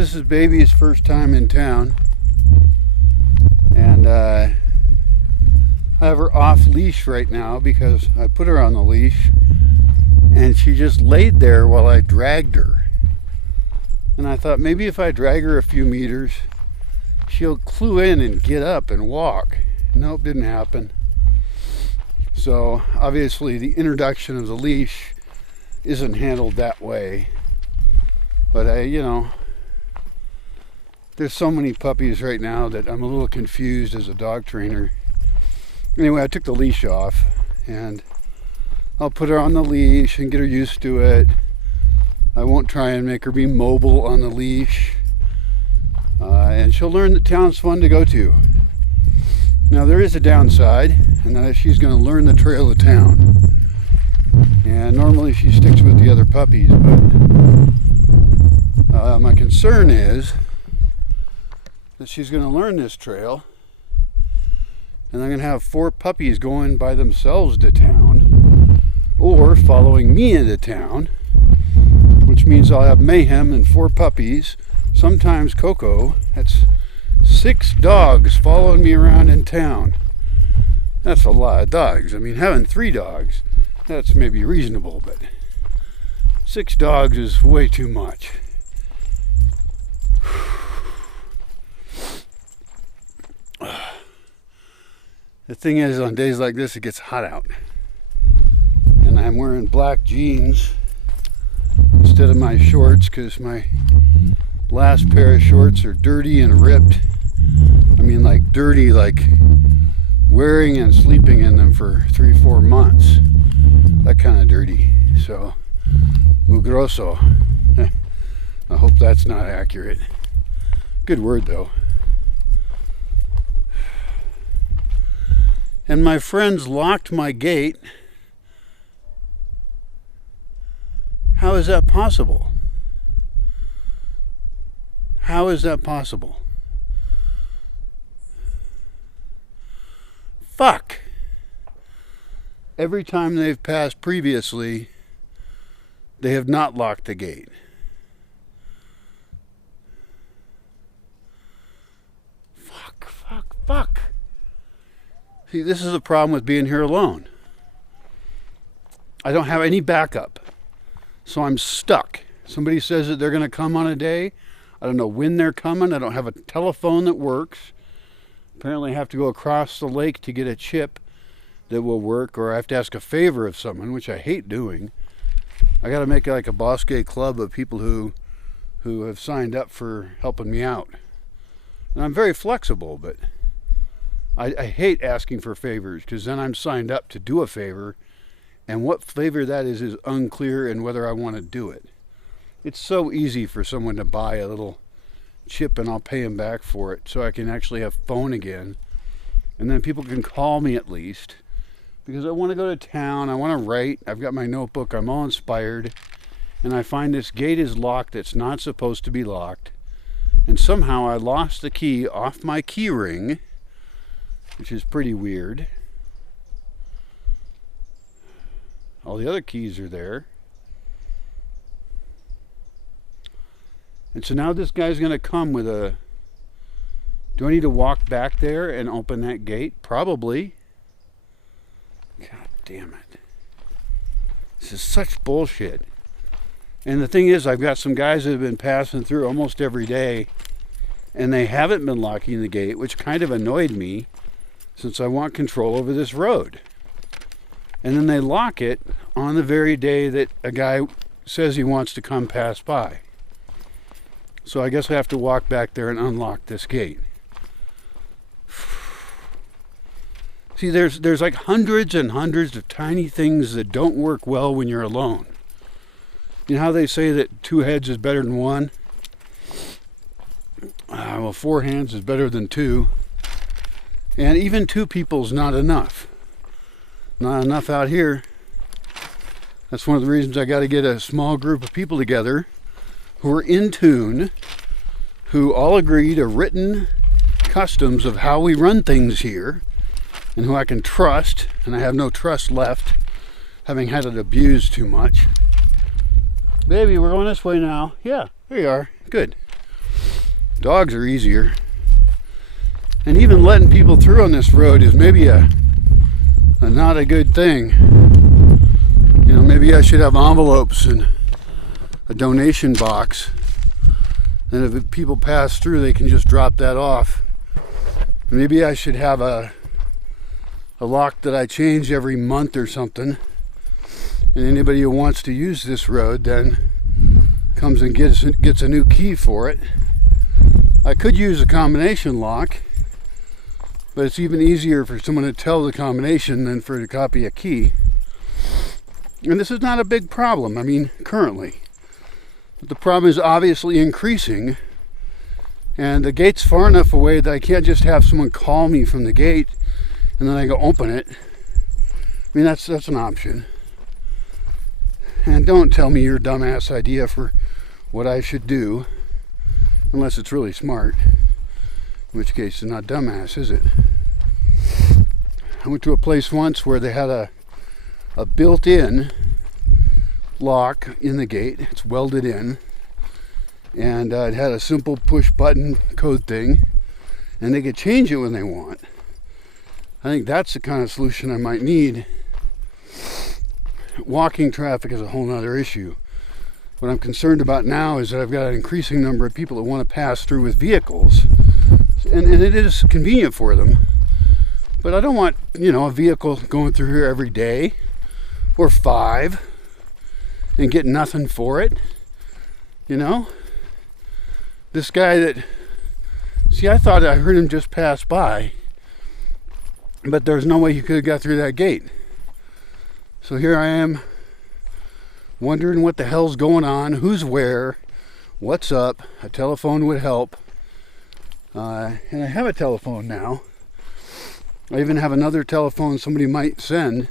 this is Baby's first time in town, and I have her off leash right now because I put her on the leash and she just laid there while I dragged her. And I thought maybe if I drag her a few meters, she'll clue in and get up and walk. Nope, didn't happen. So obviously the introduction of the leash isn't handled that way. But there's so many puppies right now that I'm a little confused as a dog trainer. Anyway, I took the leash off and I'll put her on the leash and get her used to it. I won't try and make her be mobile on the leash. And she'll learn that town's fun to go to. Now there is a downside, and that is she's going to learn the trail of town. And normally she sticks with the other puppies, but my concern is that she's going to learn this trail, and I'm going to have 4 puppies going by themselves to town, or following me into town, which means I'll have Mayhem and 4 puppies, sometimes Coco. That's 6 dogs following me around in town. That's a lot of dogs. I mean, having 3 dogs, that's maybe reasonable, but 6 dogs is way too much. The thing is, on days like this, it gets hot out. And I'm wearing black jeans instead of my shorts because my last pair of shorts are dirty and ripped. I mean, like dirty, like wearing and sleeping in them for 3-4 months. That kind of dirty. So, mugroso. I hope that's not accurate. Good word, though. And my friends locked my gate. How is that possible? How is that possible? Fuck. Every time they've passed previously, they have not locked the gate. Fuck. See, this is the problem with being here alone. I don't have any backup. So I'm stuck. Somebody says that they're going to come on a day. I don't know when they're coming. I don't have a telephone that works. Apparently I have to go across the lake to get a chip that will work, or I have to ask a favor of someone, which I hate doing. I got to make like a Bosque club of people who have signed up for helping me out. And I'm very flexible, but I hate asking for favors because then I'm signed up to do a favor, and what favor that is unclear, and whether I want to do it. It's so easy for someone to buy a little chip and I'll pay them back for it so I can actually have phone again, and then people can call me at least, because I want to go to town, I want to write, I've got my notebook, I'm all inspired, and I find this gate is locked that's not supposed to be locked, and somehow I lost the key off my key ring, which is pretty weird. All the other keys are there. And so now this guy's going to come with a... Do I need to walk back there and open that gate? Probably. God damn it. This is such bullshit. And the thing is, I've got some guys that have been passing through almost every day, and they haven't been locking the gate, which kind of annoyed me, since I want control over this road. And then they lock it on the very day that a guy says he wants to come pass by. So I guess I have to walk back there and unlock this gate. See, there's like hundreds and hundreds of tiny things that don't work well when you're alone. You know how they say that 2 heads is better than 1? Well, 4 hands is better than 2. And even 2 people's not enough. Not enough out here. That's one of the reasons I got to get a small group of people together who are in tune, who all agree to written customs of how we run things here, and who I can trust, and I have no trust left, having had it abused too much. Baby, we're going this way now. Yeah, here you are. Good. Dogs are easier. And even letting people through on this road is maybe a not a good thing. You know, maybe I should have envelopes and a donation box. And if people pass through, they can just drop that off. Maybe I should have a lock that I change every month or something. And anybody who wants to use this road then comes and gets a new key for it. I could use a combination lock, but it's even easier for someone to tell the combination than for to copy a key. And this is not a big problem, I mean, currently. But the problem is obviously increasing, and the gate's far enough away that I can't just have someone call me from the gate and then I go open it. I mean, that's an option. And don't tell me your dumbass idea for what I should do, unless it's really smart. In which case, it's not dumbass, is it? I went to a place once where they had a built-in lock in the gate. It's welded in. And it had a simple push-button code thing. And they could change it when they want. I think that's the kind of solution I might need. Walking traffic is a whole other issue. What I'm concerned about now is that I've got an increasing number of people that want to pass through with vehicles. And it is convenient for them. But I don't want, you know, a vehicle going through here every day or 5 and get nothing for it. You know? This guy that... See, I thought I heard him just pass by. But there's no way he could have got through that gate. So here I am, wondering what the hell's going on, who's where, what's up. A telephone would help. And I have a telephone now. I even have another telephone somebody might send,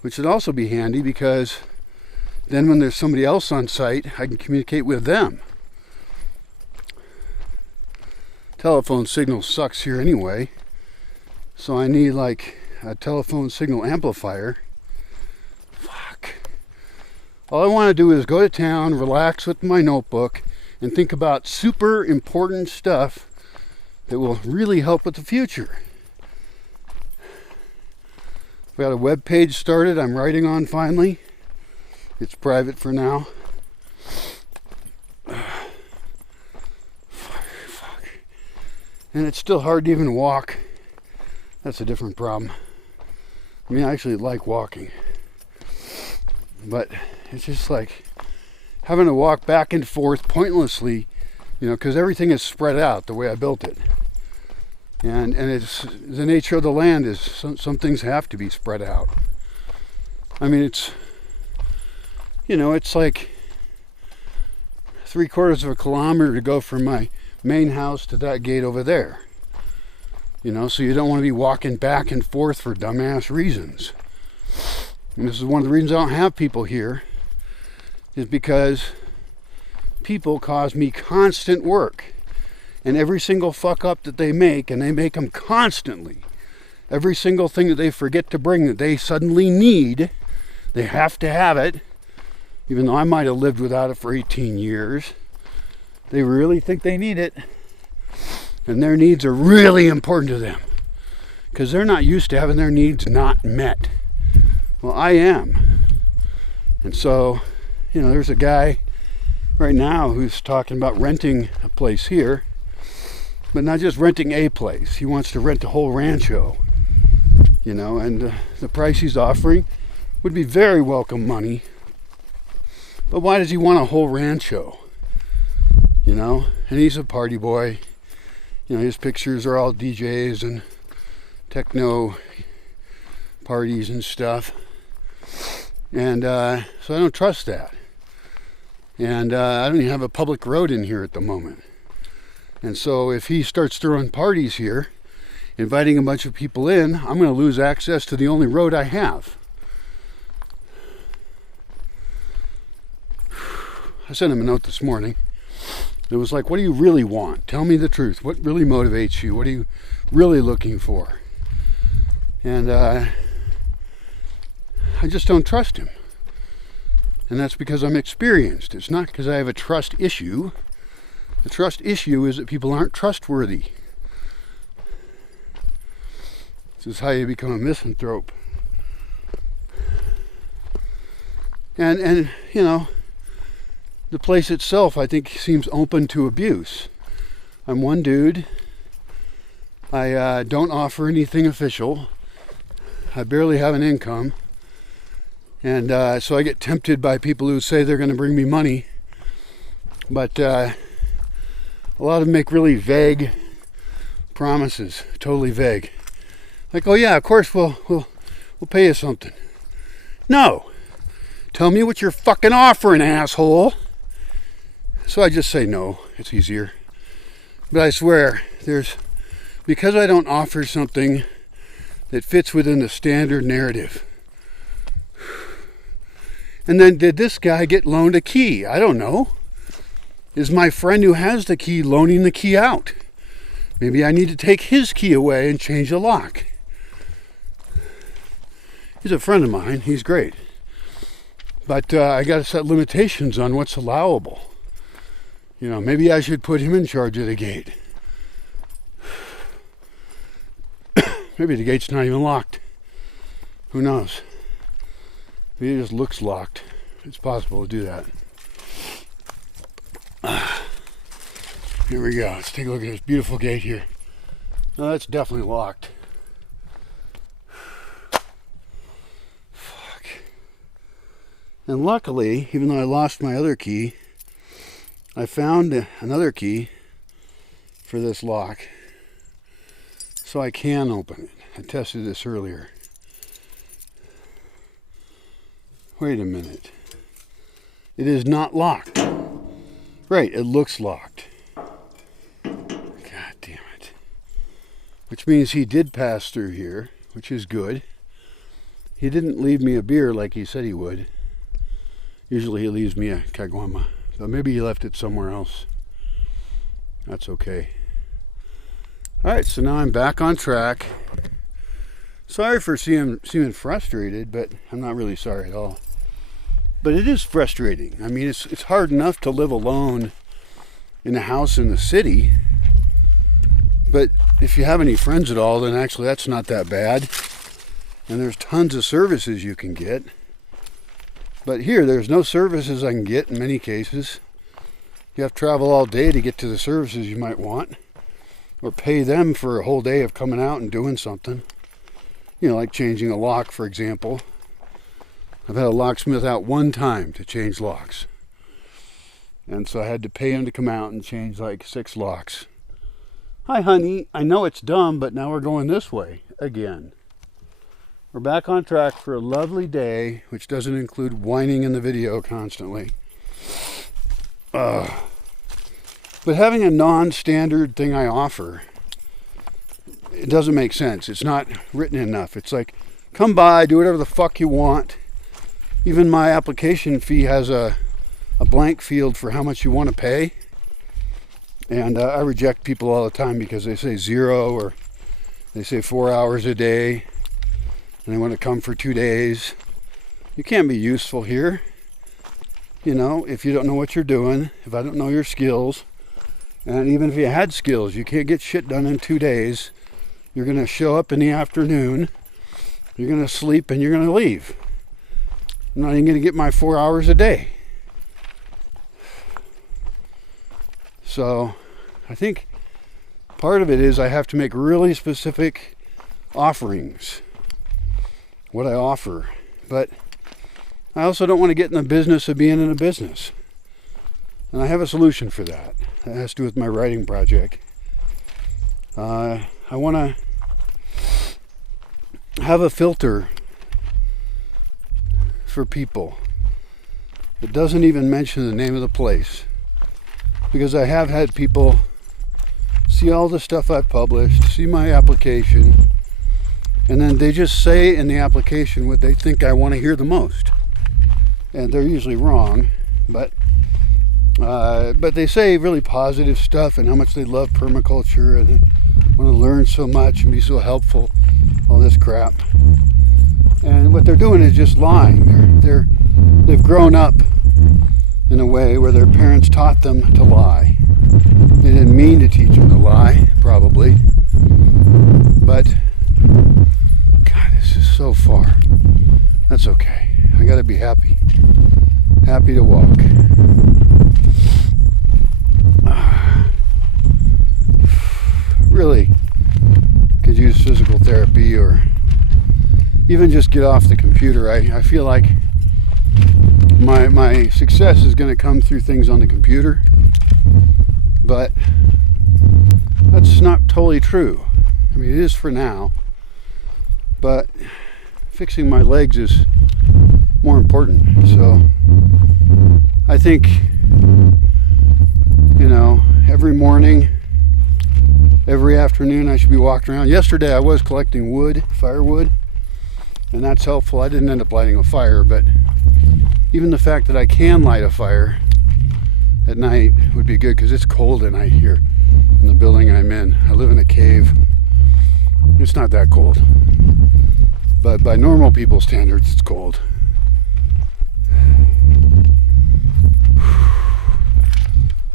which would also be handy because then when there's somebody else on site, I can communicate with them. Telephone signal sucks here anyway, so I need like a telephone signal amplifier. Fuck. All I want to do is go to town, relax with my notebook, and think about super important stuff that will really help with the future. I've got a web page started I'm writing on finally. It's private for now. Fuck. And it's still hard to even walk. That's a different problem. I mean, I actually like walking. But it's just like having to walk back and forth pointlessly, you know, because everything is spread out the way I built it. And it's the nature of the land is some things have to be spread out. I mean, it's, you know, it's like 3/4 of a kilometer to go from my main house to that gate over there. You know, so you don't want to be walking back and forth for dumbass reasons. And this is one of the reasons I don't have people here, is because people cause me constant work. And every single fuck up that they make, and they make them constantly, every single thing that they forget to bring that they suddenly need, they have to have it, even though I might have lived without it for 18 years. They really think they need it. And their needs are really important to them, because they're not used to having their needs not met. Well, I am. And so, you know, there's a guy right now who's talking about renting a place here, but not just renting a place. He wants to rent the whole rancho, you know, and the price he's offering would be very welcome money. But why does he want a whole rancho? You know, and he's a party boy. You know, his pictures are all DJs and techno parties and stuff. And so I don't trust that. And I don't even have a public road in here at the moment. And so if he starts throwing parties here, inviting a bunch of people in, I'm going to lose access to the only road I have. I sent him a note this morning. It was like, what do you really want? Tell me the truth. What really motivates you? What are you really looking for? And I just don't trust him. And that's because I'm experienced. It's not because I have a trust issue. The trust issue is that people aren't trustworthy. This is how you become a misanthrope. And you know, the place itself, I think, seems open to abuse. I'm one dude. I don't offer anything official. I barely have an income. And so I get tempted by people who say they're going to bring me money. But a lot of them make really vague promises, totally vague. Like, oh yeah, of course we'll pay you something. No. Tell me what you're fucking offering, asshole. So I just say no. It's easier. But I swear, because I don't offer something that fits within the standard narrative. And then did this guy get loaned a key? I don't know. Is my friend who has the key loaning the key out? Maybe I need to take his key away and change the lock. He's a friend of mine. He's great. But I got to set limitations on what's allowable. You know, maybe I should put him in charge of the gate. Maybe the gate's not even locked. Who knows? Maybe it just looks locked. It's possible to do that. Here we go. Let's take a look at this beautiful gate here. No, that's definitely locked. Fuck. And luckily, even though I lost my other key, I found another key for this lock. So I can open it. I tested this earlier. Wait a minute. It is not locked. Right, it looks locked. God damn it. Which means he did pass through here, which is good. He didn't leave me a beer like he said he would. Usually he leaves me a caguama. So maybe he left it somewhere else. That's okay. Alright, so now I'm back on track. Sorry for seeming frustrated, but I'm not really sorry at all. But it is frustrating. I mean, it's hard enough to live alone in a house in the city. But if you have any friends at all, then actually that's not that bad. And there's tons of services you can get. But here, there's no services I can get in many cases. You have to travel all day to get to the services you might want. Or pay them for a whole day of coming out and doing something. You know, like changing a lock, for example. I've had a locksmith out one time to change locks. And so I had to pay him to come out and change like 6 locks. Hi, honey. I know it's dumb, but now we're going this way again. We're back on track for a lovely day, which doesn't include whining in the video constantly. But having a non-standard thing I offer, it doesn't make sense. It's not written enough. It's like, come by, do whatever the fuck you want. Even my application fee has a blank field for how much you want to pay. And I reject people all the time because they say 0 or they say 4 hours a day. And they want to come for 2 days. You can't be useful here. You know, if you don't know what you're doing, if I don't know your skills, and even if you had skills, you can't get shit done in 2 days. You're going to show up in the afternoon, you're going to sleep, and you're going to leave. I'm not even going to get my 4 hours a day. So, I think part of it is I have to make really specific offerings, what I offer. But I also don't want to get in the business of being in a business. And I have a solution for that. That has to do with my writing project. I want to have a filter for people that doesn't even mention the name of the place. Because I have had people see all the stuff I've published, see my application, and then they just say in the application what they think I want to hear the most. And they're usually wrong, but they say really positive stuff and how much they love permaculture and want to learn so much and be so helpful, all this crap. And what they're doing is just lying. They've grown up in a way where their parents taught them to lie. They didn't mean to teach him to lie, probably. But, God, this is so far. That's okay. I gotta be happy. Happy to walk. Really could use physical therapy or even just get off the computer. I feel like my success is going to come through things on the computer, but that's not totally true. I mean, it is for now, but fixing my legs is more important. So I think, you know, every morning, every afternoon I should be walking around. Yesterday I was collecting wood, firewood, and that's helpful. I didn't end up lighting a fire, but even the fact that I can light a fire at night would be good, because it's cold at night here in the building I'm in. I live in a cave. It's not that cold, but by normal people's standards, it's cold.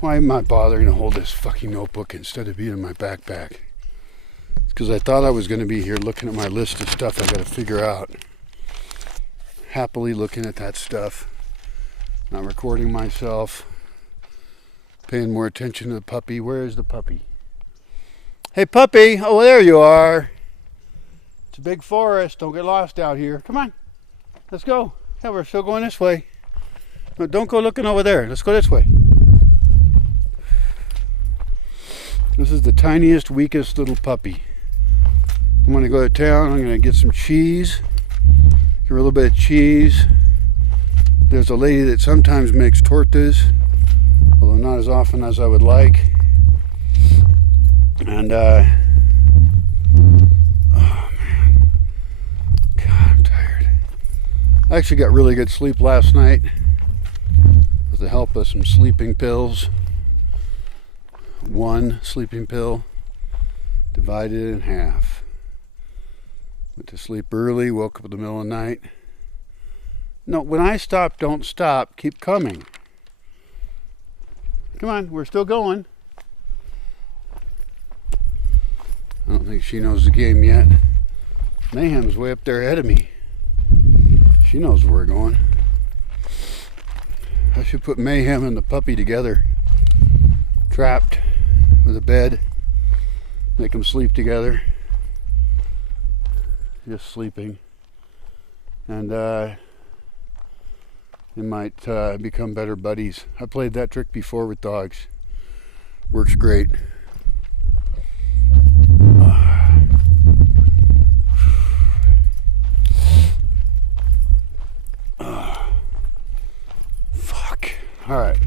Why am I bothering to hold this fucking notebook instead of being in my backpack? It's because I thought I was going to be here looking at my list of stuff I got to figure out. Happily looking at that stuff, not recording myself, paying more attention to the puppy. Where is the puppy? Hey puppy, oh there you are. It's a big forest, don't get lost out here. Come on, let's go. Yeah, we're still going this way. No, don't go looking over there, let's go this way. This is the tiniest, weakest little puppy. I'm gonna go to town, I'm gonna get some cheese. Get a little bit of cheese. There's a lady that sometimes makes tortas, although not as often as I would like. And oh man, God, I'm tired. I actually got really good sleep last night with the help of some sleeping pills. One sleeping pill divided in half. Went to sleep early, woke up in the middle of the night. No, when I stop, don't stop. Keep coming. Come on, we're still going. I don't think she knows the game yet. Mayhem's way up there ahead of me. She knows where we're going. I should put Mayhem and the puppy together. Trapped with a bed. Make them sleep together. Just sleeping. And they might become better buddies. I played that trick before with dogs. Works great. Fuck. Alright.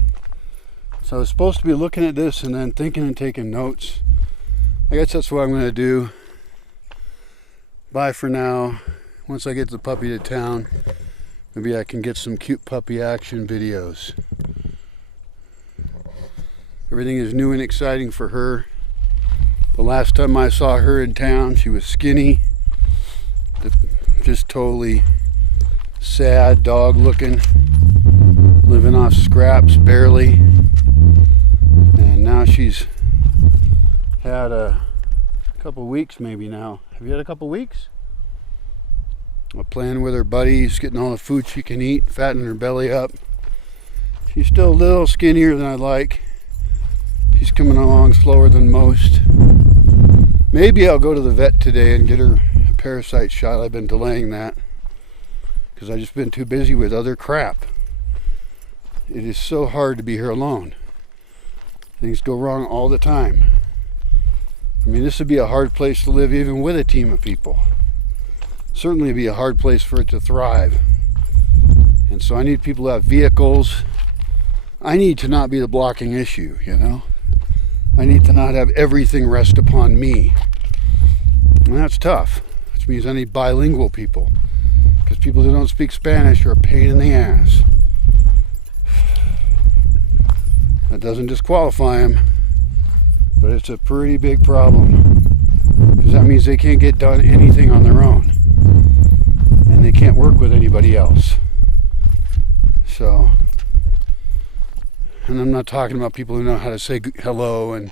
So I was supposed to be looking at this and then thinking and taking notes. I guess that's what I'm going to do. Bye for now. Once I get the puppy to town, maybe I can get some cute puppy action videos. Everything is new and exciting for her. The last time I saw her in town, she was skinny, just totally sad dog looking, living off scraps barely. And now she's had a couple weeks maybe now. Have you had a couple weeks? Playing with her buddies, getting all the food she can eat, fattening her belly up. She's still a little skinnier than I like. She's coming along slower than most. Maybe I'll go to the vet today and get her a parasite shot. I've been delaying that because I've just been too busy with other crap. It is so hard to be here alone. Things go wrong all the time. I mean, this would be a hard place to live even with a team of people. Certainly be a hard place for it to thrive. And so I need people to have vehicles. I need to not be the blocking issue, you know? I need to not have everything rest upon me. And that's tough, which means I need bilingual people. Because people who don't speak Spanish are a pain in the ass. That doesn't disqualify them, but it's a pretty big problem. Because that means they can't get done anything on their own. And they can't work with anybody else. So, And I'm not talking about people who know how to say hello and